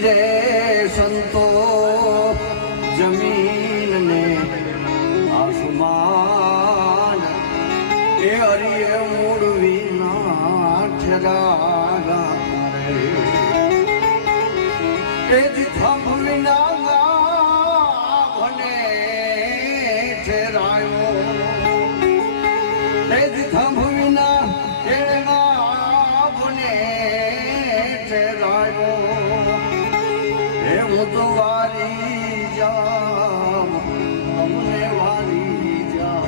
રે સંતો જમીન ને આસમાન એ હરિએ મૂળ વિના ઠરાગા એ થંભ વિના મને ઠેરાયો એ થંભ વિના એમાં મને ઠેરાયો એ હું તો વારી જામ તમને વારી જામ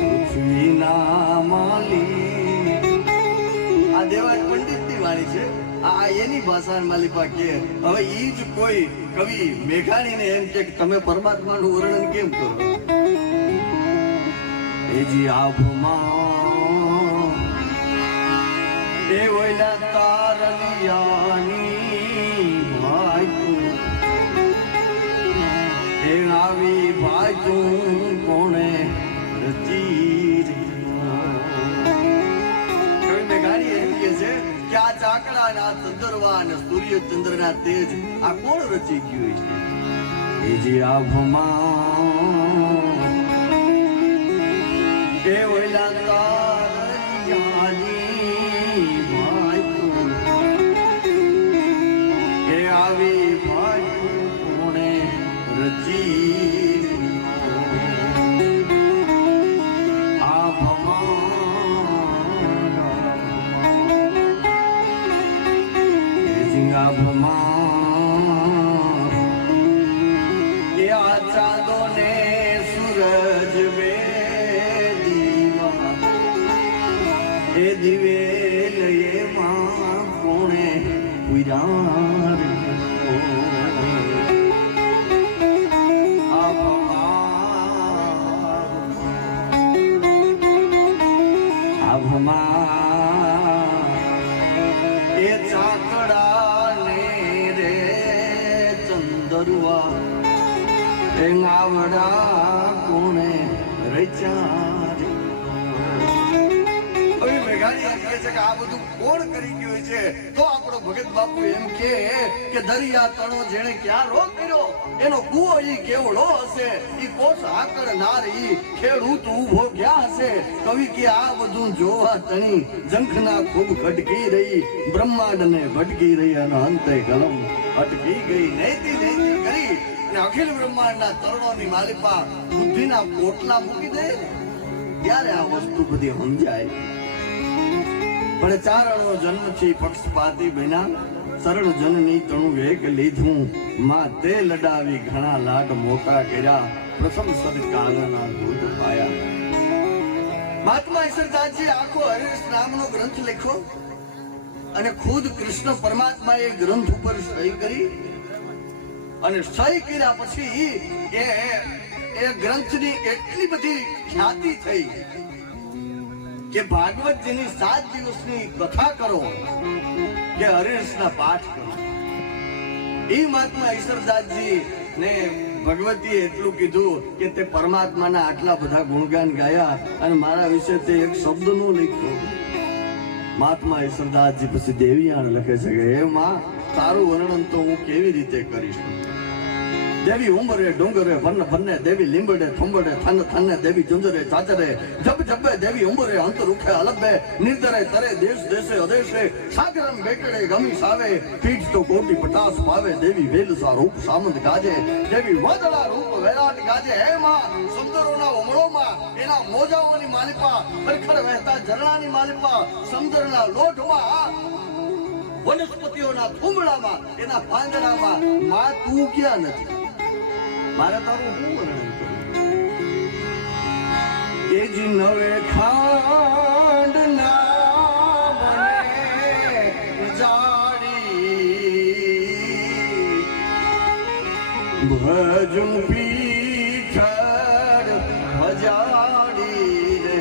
પૃથ્વીના માલી આ દેવાજ પંડિતની વાણી છે આ એની ભાષા માલિપા કે હવે ઈ જ કોઈ કવિ મેઘાણીને એમ કે તમે પરમાત્માનું વર્ણન કેમ કરો એજી આભમાં એ ઓલા તારલિયાની ભાઈ એ આવી ભાઈ તું કોણે રચી કવિ મેઘાણી એમ કે છે કે આ ચાકડાના ચંદ્રવા અને સૂર્ય ચંદ્રના તેજ આ કોણ રચી ગયું છે એ જે આભમાં એ ઓલા તારલિયાની ભાઈ એ આવી ભાઈ કોણે રચી આભમાં એ આ ચાંદો ને સૂરજ બે દીવા એ દિવે લઈએ માં કોણે પુરાર આભમાં એ ચાકડા ને રે ચંદરવા એ આવડા કોણે રચ્યા હવે મેઘાણી એમ કહે છે કે આ બધું કોણ કરી ગયું છે તો આપણો ભગત બાપુ એમ કે દરિયા તણો જેણે ક્યાં રો કર્યો એનો કુવો ઈ કેવડો હશે ઈ કોસ આકર નારી ખેડૂત ઊભો ક્યાં હશે કવિ કે આ બધું જોવા તણી જંખના ખૂબ ખટકી રહી બ્રહ્માંડ ને ભટકી રહી અને અંતે કલમ અટકી ગઈ નૈતી નૈતી કરી અને અખિલ બ્રહ્માંડના તરણોની માલિપા બુદ્ધિના પોટલા મૂકી દે ત્યારે આ વસ્તુ બધી સમજાય પણ ચારણો જન્મથી પક્ષપાતી બન્યા સરળ જનની તણુ વેગ લીધું માં તે લડાવી ઘણા લાડ મોટા કર્યા પ્રથમ સદ કાંગના દૂધ પાયા મહાત્મા ઈશ્વરદાસજી આખો હરિસ નામનો ગ્રંથ લખ્યો અને ખુદ કૃષ્ણ પરમાત્મા એ ગ્રંથ ઉપર સહી કરી અને સહી કર્યા પછી એ ગ્રંથની એટલી બધી ખ્યાતિ થઈ કે ભાગવતજીની 7 દિવસની કથા કરો કે હરિહંસના પાઠ કરો એ મહાત્મા ઈશ્વરદાસજી ને ભગવતીએ એટલું કીધું કે તે પરમાત્માના આટલા બધા ગુણગાન ગાયા અને મારા વિશે તે એક શબ્દનું લખ્યું મહાત્મા ઈશ્વરદાસજી પછી દેવીયાણ લખે છે કે હે માં તારું વર્ણન તો હું કેવી રીતે કરીશ દેવી ઉંબરે ડુંગરે વન વન્ને દેવી લીંબડે થંબડે થન થન્ને દેવી જુંજરે ચાચરે જબ જબે દેવી ઉંબરે અંતર ઉખે અલબે નિર્દરે તરે દેશ દેશે અદેશે સાગરમ બેકડે ગમી સાવે પીઠ તો કોટી પટાસ પાવે દેવી વેલસા રૂપ સામંત ગાજે દેવી વાદળા રૂપ વેરાટ ગાજે હે માં સમુદ્રોના ઉમળોમાં એના મોજાઓની માલિપા ખરખર વહેતા ઝરણાની માલિપા સમુદ્રના લોઢમાં વનસ્પતિઓના થૂમડામાં એના પાંદડામાં માં તું ક્યાં નથી મારે તારું શું વર્ણન કર્યું એ જ નવે ખાંડ ના મને જાડી ભજું પીઠળ ભજાડી રે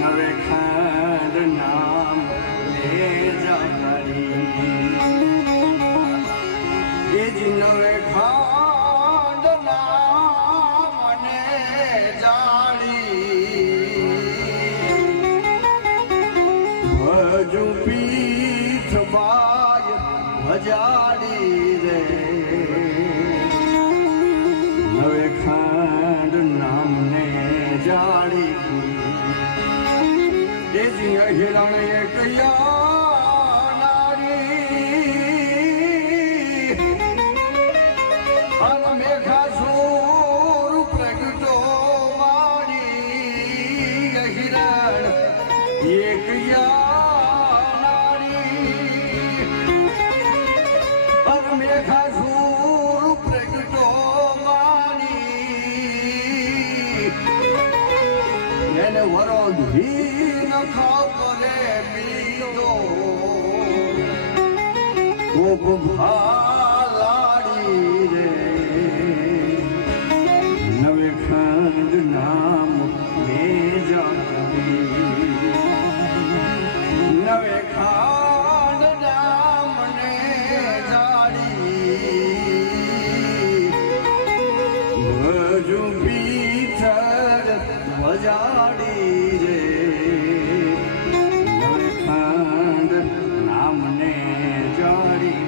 નવે ખાંડ નામ લે જાડી એ જ નવે ખાંડ મને જાણી હજુ પીઠ બાય હજાડી રે નવે ખાંડ નામને જાડી દેજી હિરણ એક નારી અને મેઘાસુર પ્રગટો મારી હિરણ એક મેઘાસુર પ્રગટો મારી એને વરોધી ન ખાવરે બીજો ગોપ ભાલાડી રે નવે ખંડ નામ મે જાણી નવે ખાંડ નામ ને હજુ પીઠર વજાડી રે ખંડ નામને જાડી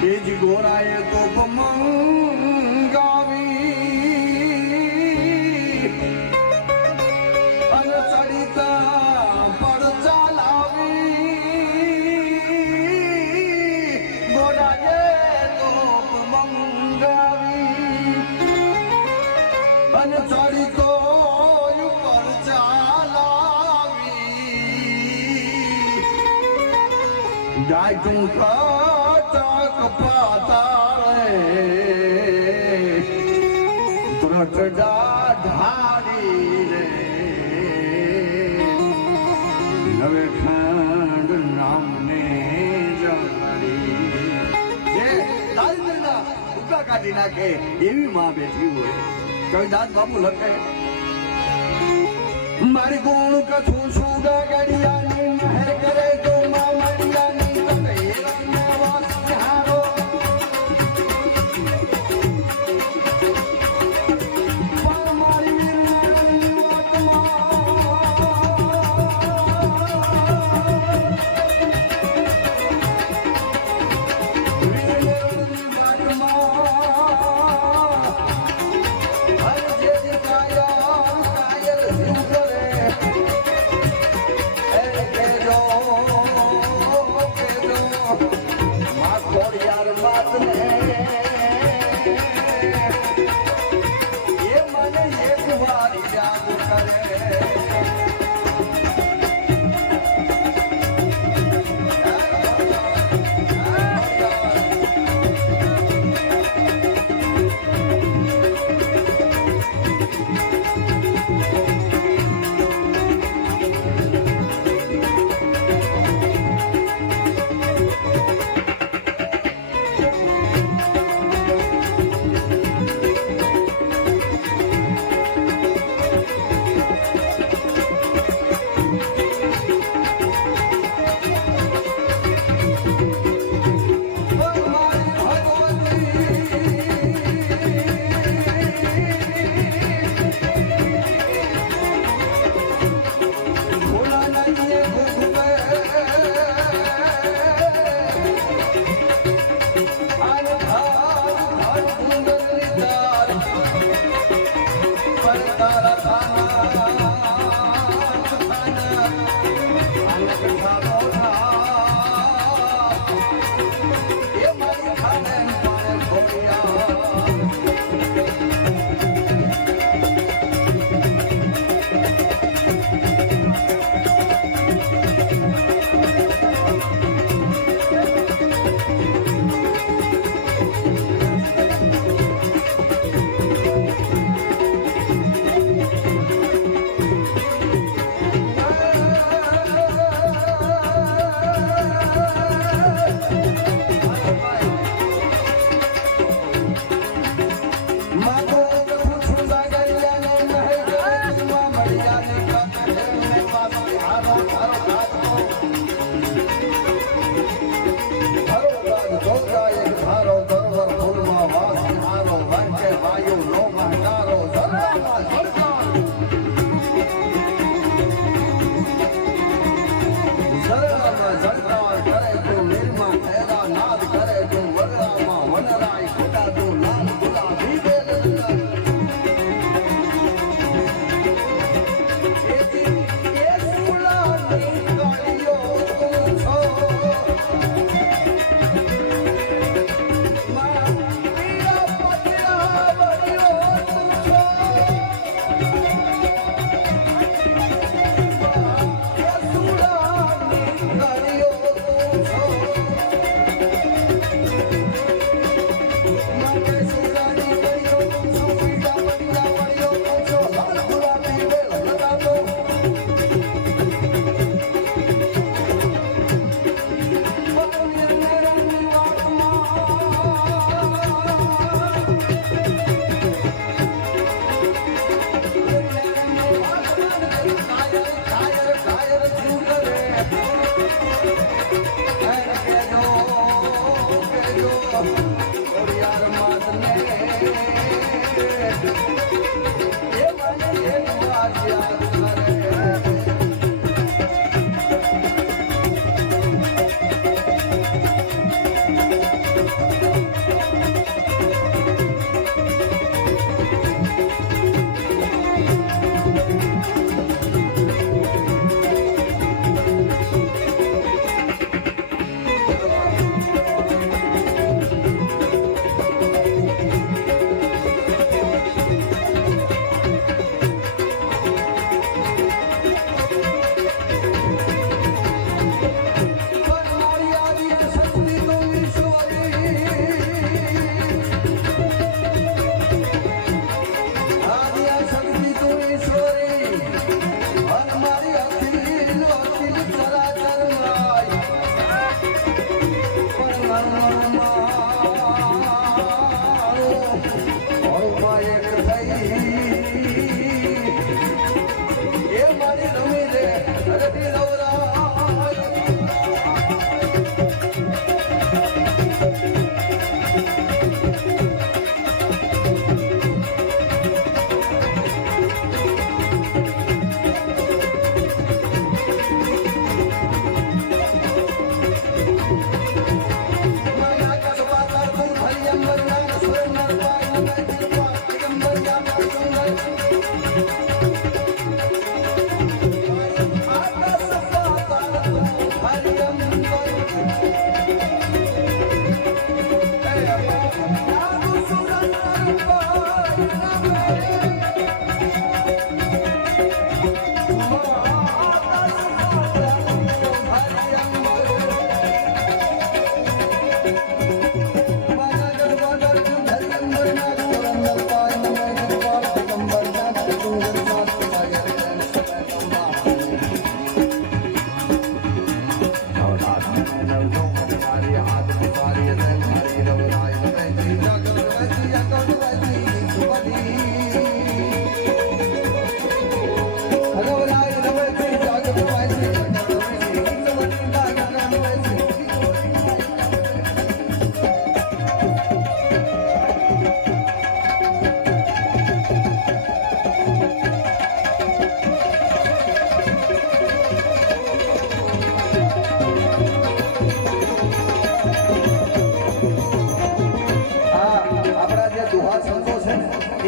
તેજ ગોરાએ તો મંગાવી અને ચડિતા પર ચાલાવી ગોરાએ અને ચડી તો ઉપર ચાલાવી જાય તું કટક પાતાળે ત્રટડા ઢાળી રે નવે ખંડ નામને જમાડી જે દારિદ્રના ઉકા કાઢી નાખે એવી માં બેઠી હોય કવિદાસ બાપુ લખે મારી ગુણ કથું સુડા ગડિયાની મહેર કરે તો મામડિયાની તને હેરાને વાસ હારો પર મારી વીરની વાતમાં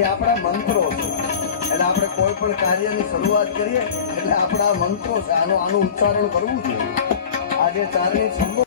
આપણા મંત્રો છે એટલે આપણે કોઈ પણ કાર્યની શરૂઆત કરીએ એટલે આપણા મંત્રો છે આનું ઉચ્ચારણ કરવું જોઈએ. આજે ચારણી છંદો